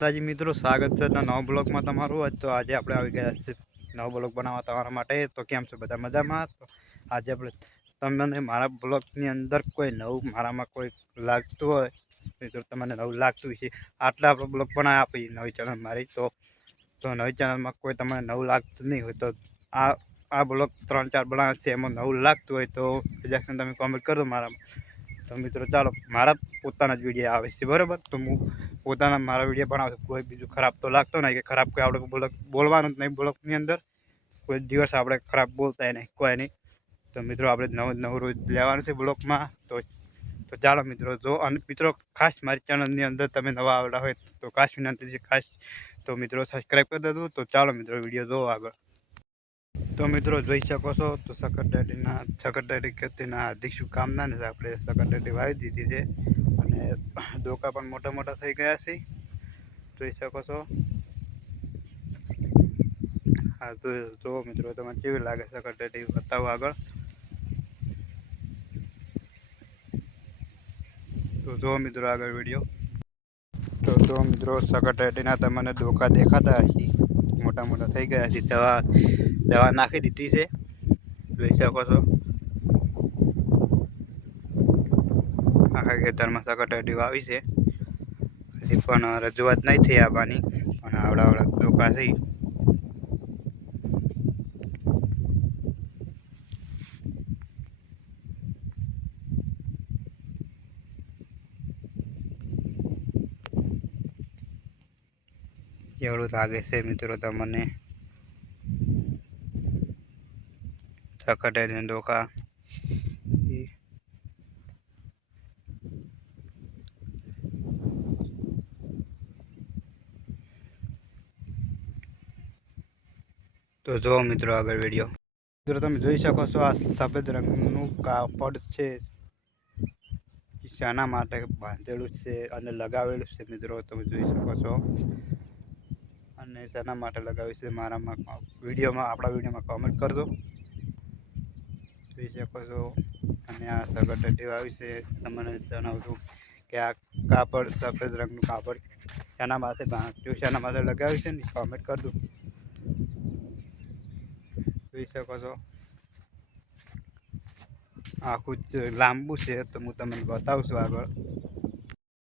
તાજી મિત્રો સ્વાગત છે નવા બ્લોગમાં તમારું આજ તો આજે આપણે આવી ગયા છે નવો બ્લોગ બનાવવા તમારા માટે તો કેમ છે બધા મજામાં તો આજે આપણે તમને મારા બ્લોગની અંદર કોઈ નવું મારામાં કોઈ લાગતું હોય તો તમને નવું લાગતું હોય છે આટલા આપણે બ્લોગ બનાવી આપી નવી ચેનલ મારી તો નવી ચેનલમાં કોઈ તમને નવું લાગતું નહીં હોય તો આ બ્લોગ 3-4 બનાવે છે એમાં નવું લાગતું હોય તો સજેશન તમે કોમેન્ટ કરો મારા તો મિત્રો ચાલો મારા પોતાના જ વિડીયો આવે છે બરાબર તો હું પોતાના મારા વિડીયો બનાવશે કોઈ બીજું ખરાબ તો લાગતો નહીં કે ખરાબ કોઈ આપણે બોલવાનું જ નહીં બ્લોગની અંદર કોઈ દિવસ આપણે ખરાબ બોલતા નહીં કોઈ નહીં તો મિત્રો આપણે નવું રોજ લેવાનું છે બ્લોગમાં તો ચાલો મિત્રો જો અને મિત્રો ખાસ મારી ચેનલની અંદર તમે નવા આવેલા હોય તો ખાસ વિનંતી છે ખાસ તો મિત્રો સબસ્ક્રાઈબ કરી દેજો તો ચાલો મિત્રો વિડીયો જો આગળ તો મિત્રો જોઈ શકો છો તો સકરદાડી ખેતીના હાર્દિક શુભકામના ને આપણે સકરદાડી વાવી દીધી છે અને ડોકા પણ મોટા મોટા થઈ ગયા છે જોઈ શકો છો હા તો જો મિત્રો તમને કેવી લાગે સકરદાડી બતાવો આગળ તો જો મિત્રો આગળ વિડીયો તો જો મિત્રો સકરદાડીના તમને ડોકા દેખાતા હશે મોટા મોટા થઈ ગયા છે દવા નાખી દીધી છે જોઈ શકો છો આખા ખેતરમાં સકરદાડી વાવી છે હજી પણ રજૂઆત નહીં થઈ આવવાની પણ આવડા ડોકા છે કેવડું લાગે છે મિત્રો તમને સકરદાડીના ડોકા તો જો મિત્રો આગળ વિડીયો મિત્રો તમે જોઈ શકો છો આ સફેદ રંગનું કાપડ છે શાના માટે બાંધેલું છે અને લગાવેલું છે મિત્રો તમે જોઈ શકો છો અને શાના માટે લગાવ્યું છે મારામાં વિડીયોમાં આપણા વિડીયોમાં કોમેન્ટ કરજો જોઈ શકો છો અને આ સકરદાડી આવી છે તમને જણાવું છું કે આ કાપડ સફેદ રંગનું કાપડ શાના માટે બાંધ્યું શાના માટે લગાવ્યું છે ને કોમેન્ટ કરજો જોઈ શકો છો આખું જ લાંબુ છે તો હું તમને બતાવું છું આગળ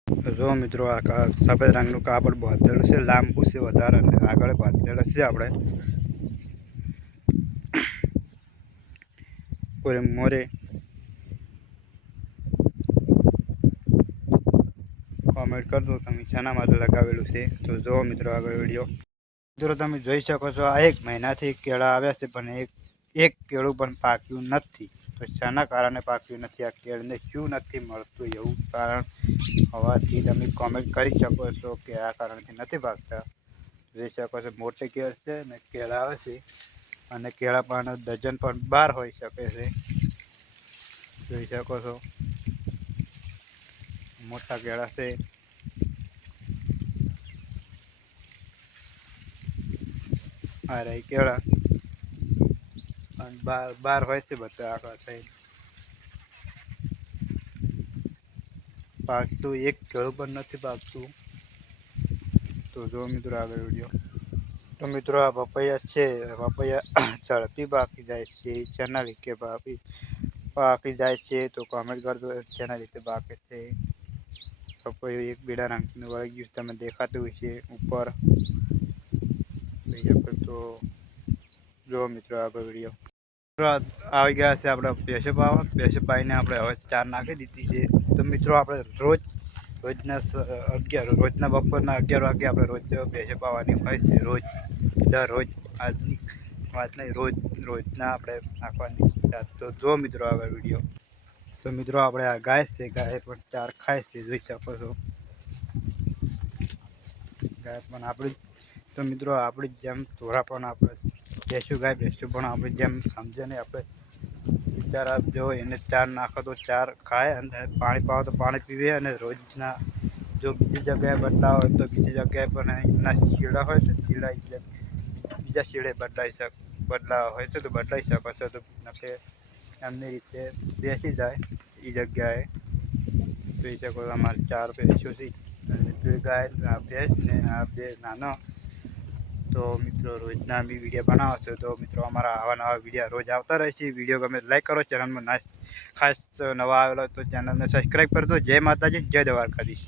તો જો મિત્રો આ સફેદ રંગનું કાપડ બાંધેલું છે લાંબુ છે વધારે અને આગળ બાંધેલું છે આપણે કોઈ મોરે કોમેન્ટ કરજો તમે શાના માટે લગાવેલું છે તો જો મિત્રો આગળ વિડીયો મિત્રો તમે જોઈ શકો છો આ 1 મહિનાથી કેળા આવ્યા છે પણ એક કેળું પણ પાક્યું નથી તો શાના કારણે પાક્યું નથી આ કેળને શું નથી મળતું એવું કારણ હોવાથી તમે કોમેન્ટ કરી શકો છો કે આ કારણથી નથી પાકતા જોઈ શકો છો મોટી કેળ છે ને કેળા આવે છે અને કેળા પણ ડઝન પણ 12 હોઈ શકે છે જોઈ શકો છો મોટા કેળા છે આ રહી કેળા અને 12 હોય છે બધા આખા થઈ પાકતું એક કેળું પણ નથી પાકતું તો જો મિત્રો આગળ વિડીયો તો મિત્રો આ પપૈયા છે પપૈયા ઝડપી પાકી જાય છે જેના લીધે પાકી જાય છે તો કોમેન્ટ કરજો જેના લીધે પાકે છે પપૈયું એક બીડા રંગનું વળી ગયું તમે દેખાતું હોય છે ઉપર તો જો મિત્રો આગળ વિડીયો આવી ગયા છે આપણે ભેંસો પાઈને આપણે હવે ચાર નાખી દીધી છે તો મિત્રો આપણે રોજના બપોરના 11 વાગે આપણે રોજ ભેંસો પાવાની હોય છે રોજ આજની વાત નહીં રોજના આપણે નાખવાની તો જો મિત્રો આગળ વિડીયો તો મિત્રો આપણે આ ગાય છે ગાય પણ ચાર ખાય છે જોઈ શકો છો ગાય પણ આપણી તો મિત્રો આપણી જેમ થોડા પણ આપણે ભેંસું પણ આપણી જેમ સમજે નહીં આપણે બિચારા જો એને ચાર નાખો તો ચાર ખાય અને પાણી પાવો તો પાણી પીવે અને રોજના જો બીજી જગ્યાએ બદલાવ હોય તો બીજી જગ્યાએ પણ એના શીડા હોય તો બીજા શીડે બદલાવ હોય છે તો બદલાઈ શકો છો તો એમની રીતે બેસી જાય એ જગ્યાએ જોઈ શકો અમારે 4 ભેંસો છે મિત્રો ગાય આ ભેંસ ને આ બે નાનો. તો મિત્રો રોજના બી વિડીયો બનાવો છો તો મિત્રો અમારા આવા નવા વિડીયો રોજ આવતા રહે છે. વિડીયો ગમે લાઈક કરો, ચેનલમાં ખાસ નવા આવેલો તો ચેનલને સબસ્ક્રાઈબ કરજો. જય માતાજી, જય દ્વારકાધીશ.